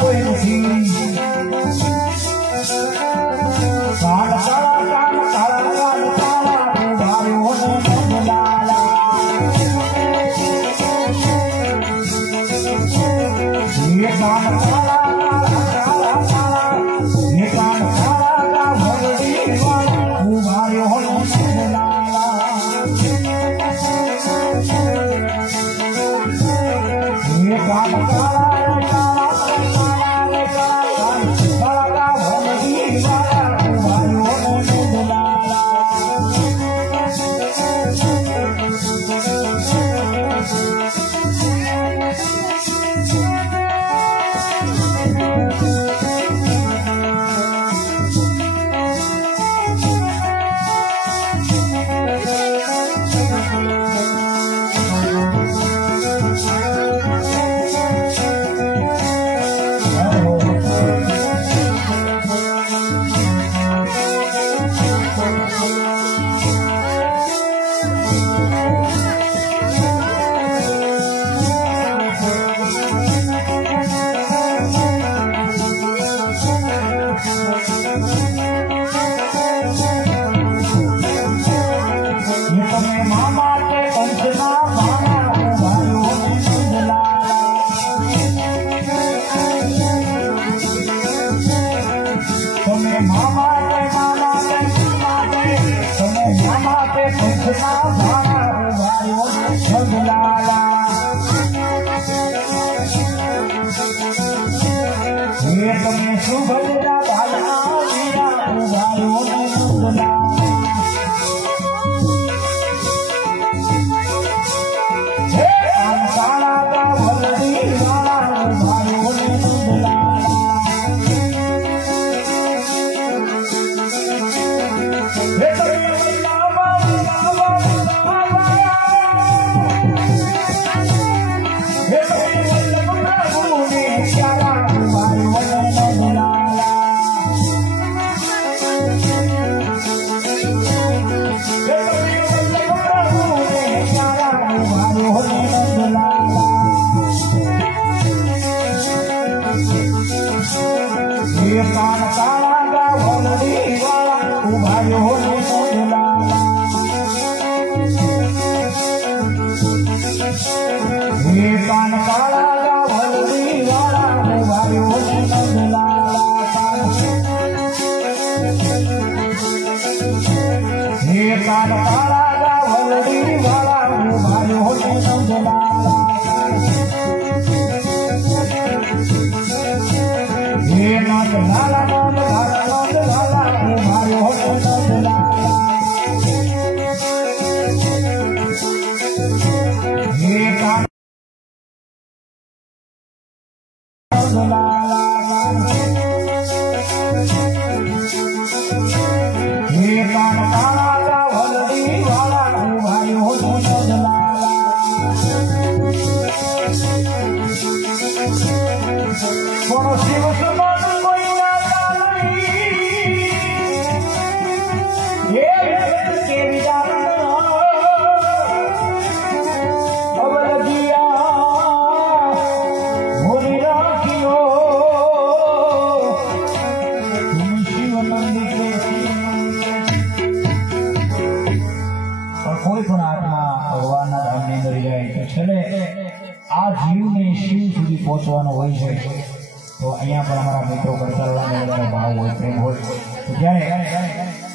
कोई नहीं कान काला भाई होने नंदलाला ये कान काला ये कान काला भगड़ी भाई होने नंदलाला ये कान काला पहुंचवानो होय छे तो अहींया पर हमारा मित्रों करता भाव होय प्रेम होय तो ज्यारे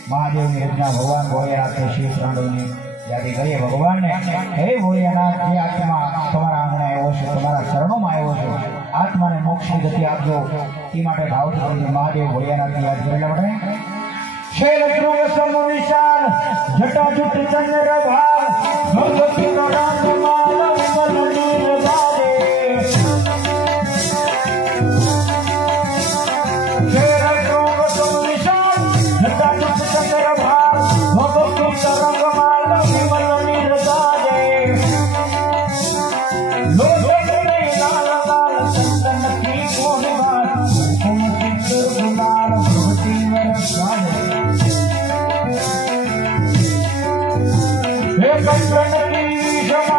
महादेव की रचना भगवान भोलेनाथ के शिव प्राणों ने यादी करिए भगवान ने हे भोलेनाथ की आत्मा तुम्हारा आंगणे आव्यो छे तुम्हारा चरणों में आव्यो छे आत्मा ने मोक्ष की गति आपजो ई माटे भावથી महादेव भोलेनाथ की याद करेला माटे शैल ध्रुव सम विशाल जटाजुट चंद्र भाल भगवती राम माला विमल नीर बारे कंचन की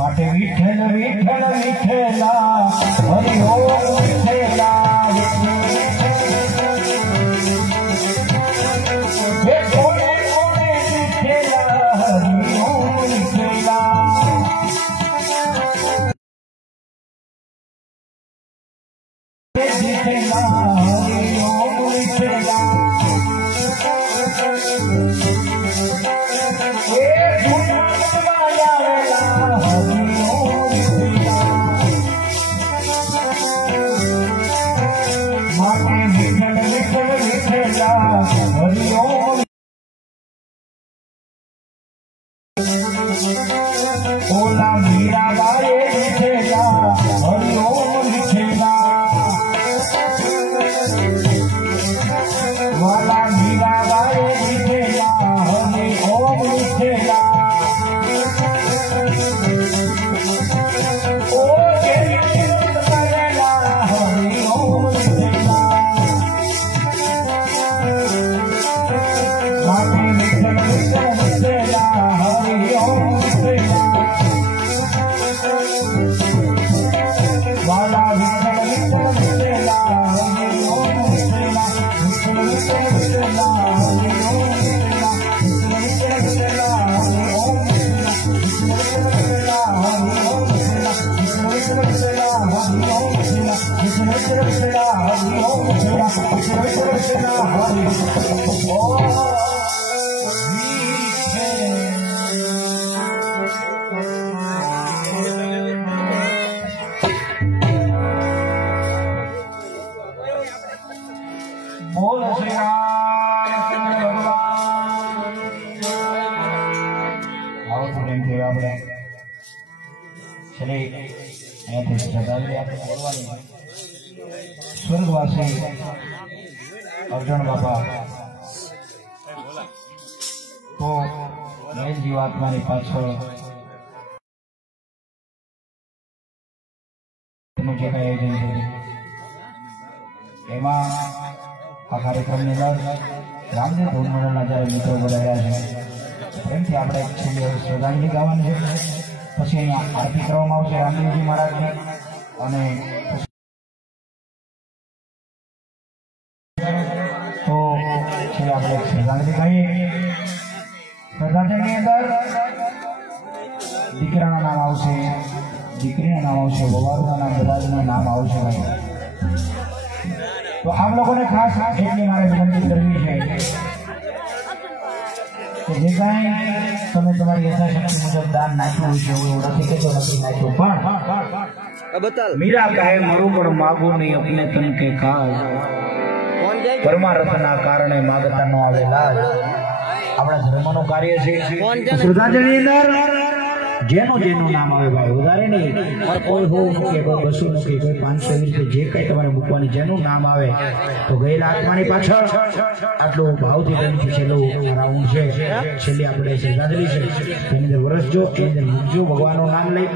માટે વિઠ્ઠલ વિઠ્ઠલ વિઠ્ઠલા હરિ ઓમ વિઠ્ઠલા હે કોણે કોણે વિઠ્ઠલા હરિ ઓમ વિઠ્ઠલા હે વિઠ્ઠલા હરિ ઓમ વિઠ્ઠલા ओला मीरा बारे विठेला हरि ओम विठेला वाला मीरा बारे विठेला हरि ओम विठेला ओ जय करेला हरि ओम विठेला माते विठल विठल विठेला हरि ओम वाला विठल विठल विठेला हरि ओम विठेला विठल विठल विठेला हरि ओम विठेला विठल विठल विठेला हरि ओम विठेला विठल विठल विठेला हरि ओम विठेला विठल विठल विठेला हरि ओम विठेला विठल विठल विठेला हरि ओम विठेला विठल विठल विठेला हरि ओम बोल श्री रामचंद्र भगवान आओ प्रेम से આપણે ચલે અહીંયાથી શ્રદ્ધાંજલિ આપણે બોલવાની સ્વર્ગવાસી અર્જુન બાપા તો મેં જીવાત્માની પાછળ તેનું જે કાંઈ આયોજન છે એમાં આ કાર્યક્રમની અંદર રામદેવ ધૂન મંડળના જ્યારે મિત્રો બોલાવ્યા છે પ્રેમથી આપણે છેલ્લે શ્રદ્ધાંજલિ ગાવાની છે પછી અહીંયા આરતી કરવામાં આવશે રામદેવજી મહારાજની અને તો છેલ્લે આપણે શ્રદ્ધાંજલિ ગાઈએ શ્રદ્ધાંજલિની અંદર દીકરાના નામ આવશે દીકરીના નામ આવશે વવારુના નામ બધાના નામ આવશે ભાઈ तो आप लोगों ने खास એટલી મારે વિનંતી કરવી છે કે જે કાંઈ તમે તમારી યથાશક્તિ મુજબ દાન નાખ્યું છે એવું નથી કહેતો નથી નાખ્યું પણ મીરા કહે મારું પણ માગું નહીં અપને તન કે કાજ પરમાર્થના કારણે માગતા ન આવે લાજ આપણા ધર્મનું કાર્ય છે શ્રદ્ધાંજલિની અંદર જેનું જેનું નામ આવે ભાઈ વધારે નહીં કોઈ હો મૂકે કોઈ 200 મૂકે કોઈ 500 રીતે જે કઈ તમારે મૂકવાની જેનું નામ આવે તો ગયેલા આત્માની પાછળ આટલું ભાવથી બનતી છેલ્લું રાઉન્ડ છે છેલ્લી આપણે શ્રદ્ધાંજલિ છે એની અંદર વરસજો એની અંદર મૂકજો ભગવાનનું નામ લઈ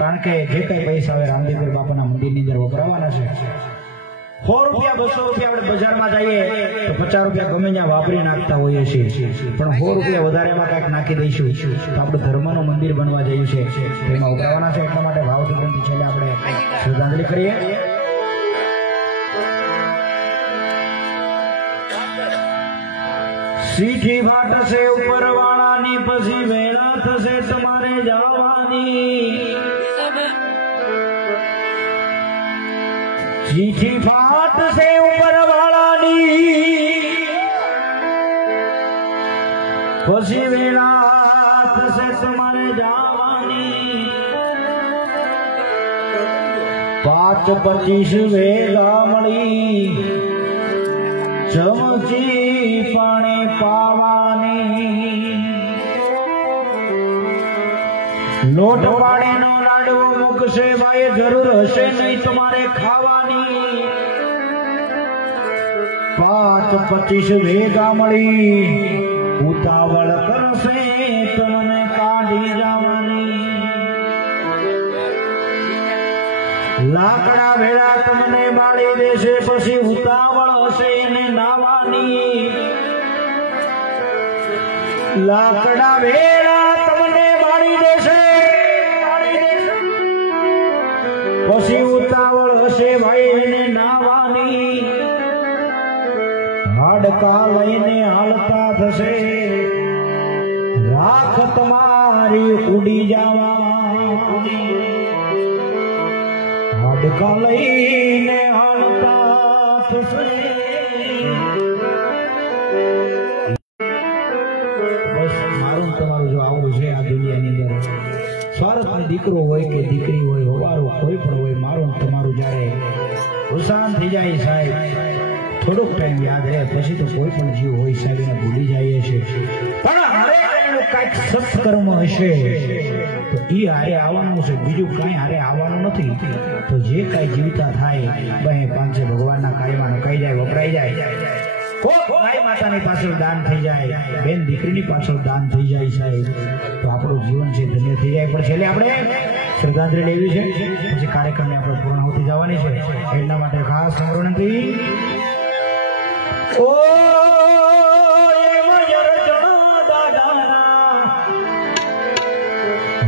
કારણ કે જે કઈ પૈસા આવે રામદેવ બાપાના મંદિરની અંદર વપરાવાના છે 100 રૂપિયા 200 રૂપિયા આપણે બજારમાં જઈએ તો 50 રૂપિયા ગમે ત્યાં વાપરી નાખતા હોઈએ છીએ પણ 100 રૂપિયા વધારેમાં કાંઈક નાખી દઈશું તો આપણું ધર્મનું મંદિર બનવા જયું છે એમાં ઉભરાવાના છે એટલા માટે ભાવથી બનતી છેલ્લે આપણે શ્રદ્ધાંજલિ કરીએ સીધી વાટ છે ઉપરવાળાની પછી વેળા થશે તમારે જવાની સીધી વાટ છે ઉપરવાળાની પછી વેળા થશે તમારે જવાની 5-25 વેગા મળી ચમચી પાણી પાવાની લોટ પાડીનો લાડવો મૂકશે ભાઈ જરૂર હશે નહીં તમારે ખાવાની 5-25 ભેગા મળી ઉતાવળ કરશે તમને કાઢી જવાની લાકડા વેળા તમને બાળી દેશે પછી ઉતાવળ હશે એને નાવાની લાકડા વેળા તમને બાળી દેશે પછી ઉતાવળ હશે ભાઈ એને નાવાની હાડકા લઈને હાલતા થશે રાખ તમારી ઉડી જવા હાડકા લઈને હાલતા થશે બસ મારું તમારું જો આવું છે આ દુનિયાની અંદર સ્વાર્થની દીકરો હોય કે દીકરી હોય હોવારો કોઈ પણ હોય મારું તમારું જ્યારે નુકસાન થઈ જાય સાહેબ થોડોક ટાઈમ યાદ રહે પછી તો કોઈ પણ જીવ હોય સાહેબ એને ભૂલી જાય છે પણ હારે એનું કાંઈક સત્કર્મ હશે તો એ હારે આવવાનું છે બીજું કાંઈ હારે આવવાનું નથી તો જે કાંઈ જીવતા થાય બહે પાંચે ભગવાનના કાર્યમાં નકાઈ જાય વપરાઈ જાય ગાય માતાની પાછળ દાન થઈ જાય બેન દીકરીની પાછળ દાન થઈ જાય સાહેબ તો આપણું જીવન છે ધન્ય થઈ જાય પણ છેલ્લે આપણે શ્રદ્ધાંજલિ લેવી છે પછી કાર્યક્રમને આપણે પૂર્ણ હોતી જવાની છે એટલા માટે ખાસ વિનંતી ઓ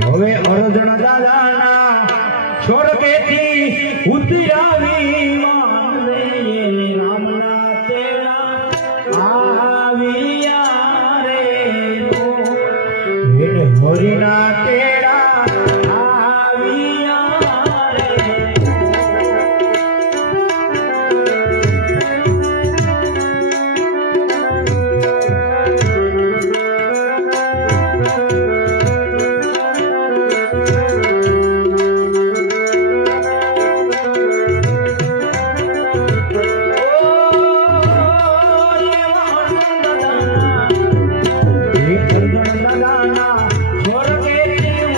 હવે અરજણ દાદાના સ્વર્ગેથી ઉતરાવી માનવે રામના તેડા આવ્યા રે હરિના તેડા આવ્યા રે દાદાના સ્વર્ગેથી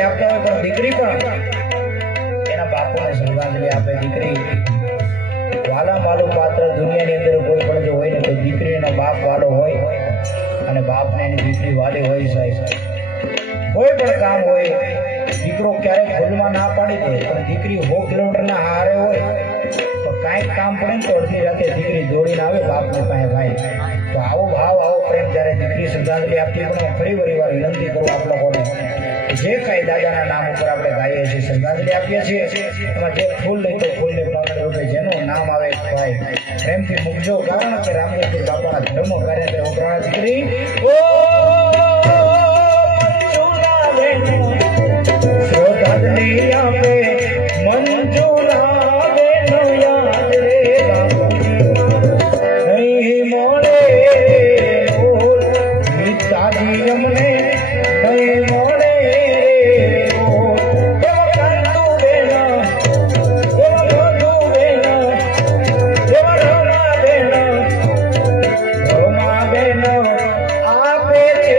શ્રદ્ધાંજલિ આપતા હોય પણ દીકરી પણ એના બાપુને શ્રદ્ધાંજલિ આપે. દીકરી વાલા વાલું પાત્ર દુનિયાની અંદર કોઈ પણ જો હોય ને તો દીકરીનો બાપ વાલો હોય અને બાપને એની દીકરી વાલી હોય. સાહેબ કોઈ પણ કામ હોય દીકરો ક્યારેક ભૂલમાં ના પાડી દે પણ દીકરી 100 કિલોમીટરના હારે હોય તો કાંઈક કામ પડે ને તો અડધી રાતે દીકરી દોડીને આવે બાપને પાસે. ભાઈ તો આવો ભાવ આવો પ્રેમ જ્યારે દીકરી શ્રદ્ધાંજલિ આપતી પણ ફરી વાર વિનંતી કરું આપ લોકોને જે કાંઈ દાદાના નામ ઉપર આપણે ગાઈએ છીએ શ્રદ્ધાંજલિ આપીએ છીએ એમાં જે ફૂલ લઈ તો ફૂલને પકડી રૂપે જેનું નામ આવે ભાઈ પ્રેમથી મૂકજો. કારણ કે રામદેવપીર બાપાના ધર્મ કાર્ય ઉતરાણા દીકરી શ્રદ્ધાંજલિ આપે મંજુલા બેનો યાદ રે નહીં મોડે પિતાજી અમને નહીં મોડે આપે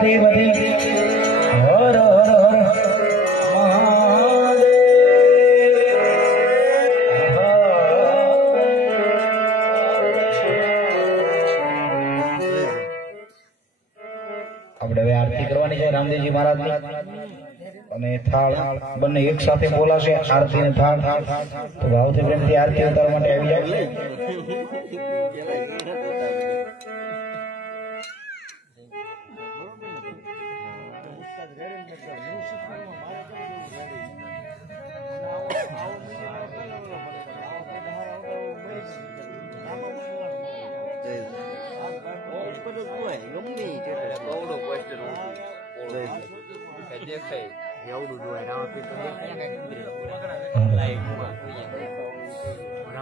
આરતી બધી હર હર હર આપણે હવે આરતી કરવાની છે રામદેવજી મહારાજની અને થાળ બંને એક સાથે બોલાશે આરતી ને થાળ તો ભાવથી પ્રેમથી આરતી ઉતારવા માટે આવી જાય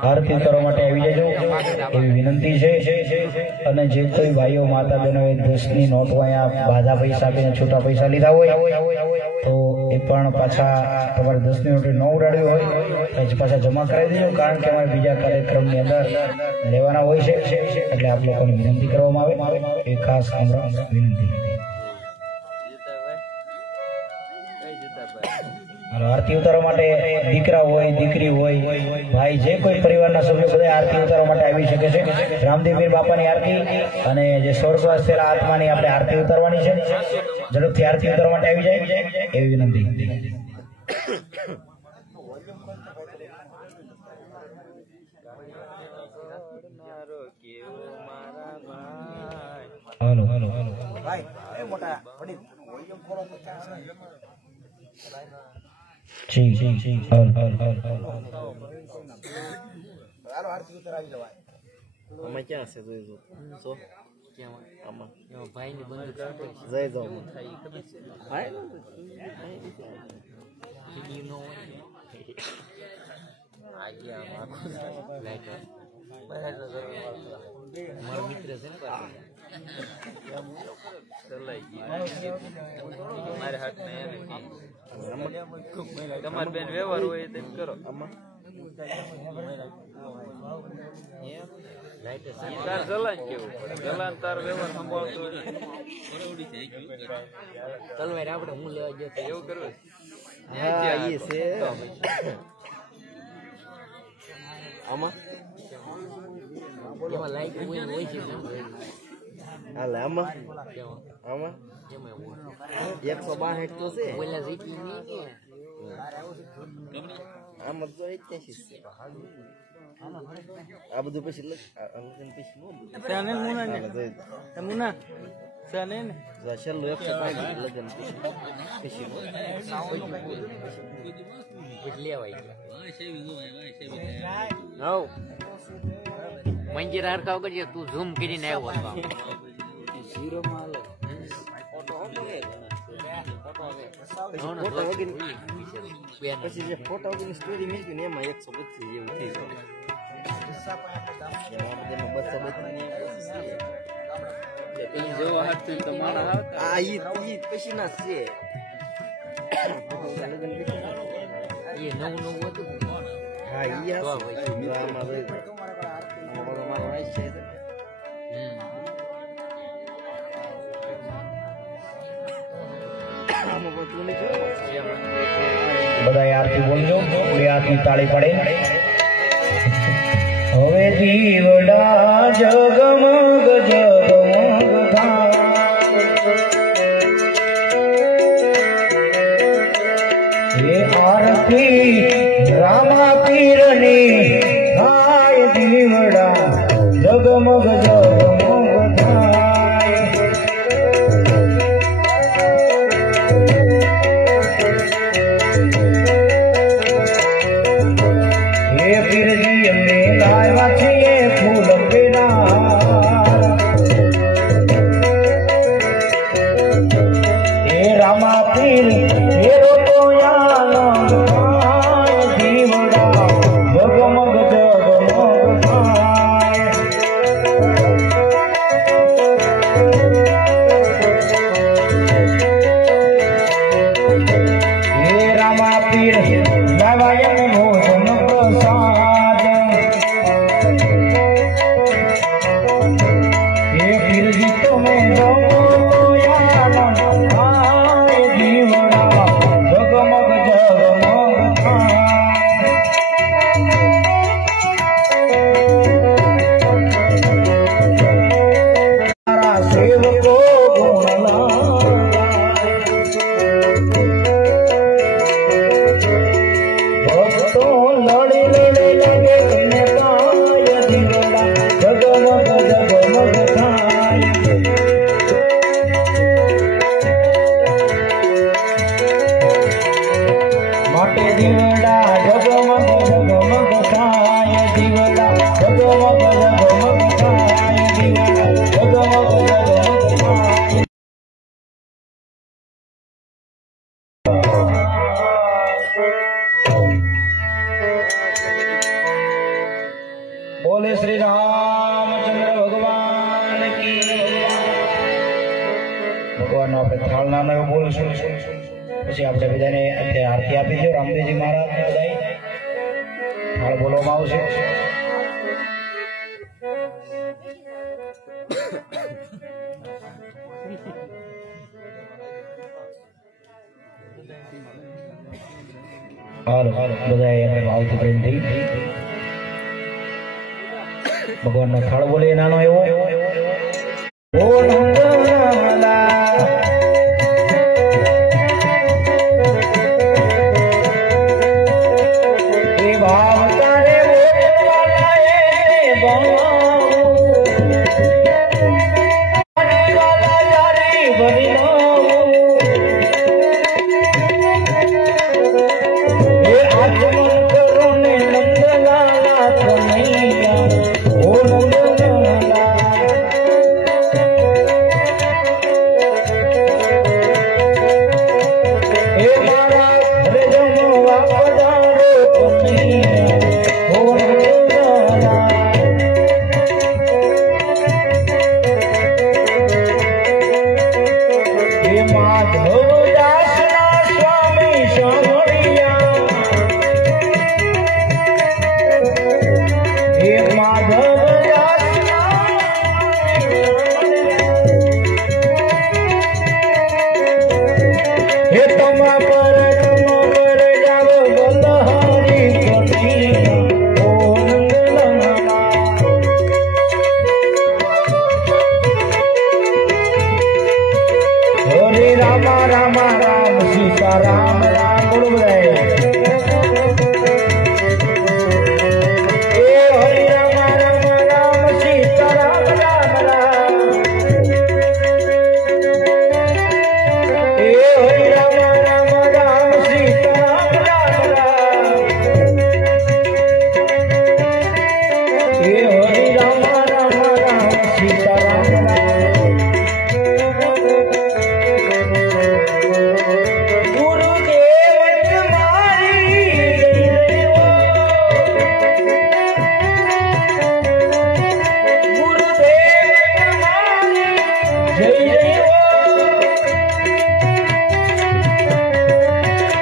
આરતી કરવા માટે આવી જજો એવી વિનંતી છે અને જે કોઈ ભાઈઓ માતા બહેનો 10ની નોટો અહીંયા બાધા પૈસા આપીને છૂટા પૈસા લીધા હોય તો એ પણ પાછા તમારે 10ની નોટ ન ઉડાડ્યું હોય તો પાછા જમા કરાવી દેજો કારણ કે અમારે બીજા કાર્યક્રમની અંદર લેવાના હોય છે એટલે આપ લોકોને વિનંતી કરવામાં આવે એ ખાસ વિનંતી આરતી ઉતારવા માટે દીકરા હોય દીકરી હોય ભાઈ જે કોઈ પરિવારના સભ્યો બધા આરતી ઉતારવા માટે આવી શકે છે રામદેવપીર બાપાની આરતી અને જે સ્વર્ગવાસ થયેલા આત્માની આપણે આરતી ઉતારવાની છે ઝડપથી આરતી ઉતારવા માટે આવી જાય એવી વિનંતી હાલો હાલો હાલો ભાઈ એ મોટા વડીલ વોલ્યુમ થોડો જી જી જી હાલ હાલ હાલ હાલો આરતી ઉતારી જવાય અમે ક્યાં છે જોઈ જો સો ક્યાં આમાં યો ભાઈ ને બંધ જઈ જાવ હાય ઈ નો આ ગયા આખો લાઈટ બહાર નજર મારો મિત્ર છે ને પાછો ચલાઈ ગઈ મારે હાથ ને તમાર બેન વ્યવહાર હોય તેમ કરો આમાં તાર જલાન કેવું જલાન તાર વ્યવહાર સંભાળતો તલવાર આપણે હું લેવા ગયો એવું કરવું હા એ છે આમાં એમાં લાઈટ હોય છે હાલ આમાં આમાં 162 તો છે ઓલા જીતી ની કે આમાં તો 81 છે આ બધું પછી લગ આનું પછી નો સાને મુના ને મુના સાને ને છેલ્લો 105 લગન પછી નો એટલે આવાય હા સેવી નો ભાઈ સેવી હાઉ મંજીર હરખાવ કરજે તું ઝૂમ કરીને આવ્યો ઝીરો માં ફોટો હતો એ ફોટો વગર પછી જે ફોટો વગર સ્ટોરી મૂકી ને એમાં 132 જેવું થઈ જાય એમાં બચ્ચા બચ્ચાની પેલી જો હાથ તો મારા આ ઈ પછી ના છે એ નવું હતું હા ઈ આમાં બધા આરતી બોલજો બે હાથની તાળી પડે હવે દીવડા જગમગ જગમગ થાય એ આરતી રામા પીરની થાય દીવડા જગમગ જગમગ થાય હે પીરજી અમને લાવ્યા છીએ ફૂલ બેના હે રામા પીર ફેરો તો યાનો દીવડા જગમગ જગમગ થાય હે રામા પીર લાવાય ભોજન પ્રસાદ હે પીરજી તમે દો યાનો बोले श्री रामचंद्र भगवान की। भगवान આપણે થાળનાનો એવું બોલશું, પછી આપણે બધાને અત્યારે આરતી આપી દો રામદેવજી મહારાજને બધાય થાળ બોલવામાં આવશે। હાલો બધાએ આપણે ભાવથી પ્રેમથી ભગવાનનો થાળ બોલે નાનો એવો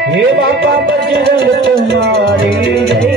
हे बापा बजरंग तुम्हारी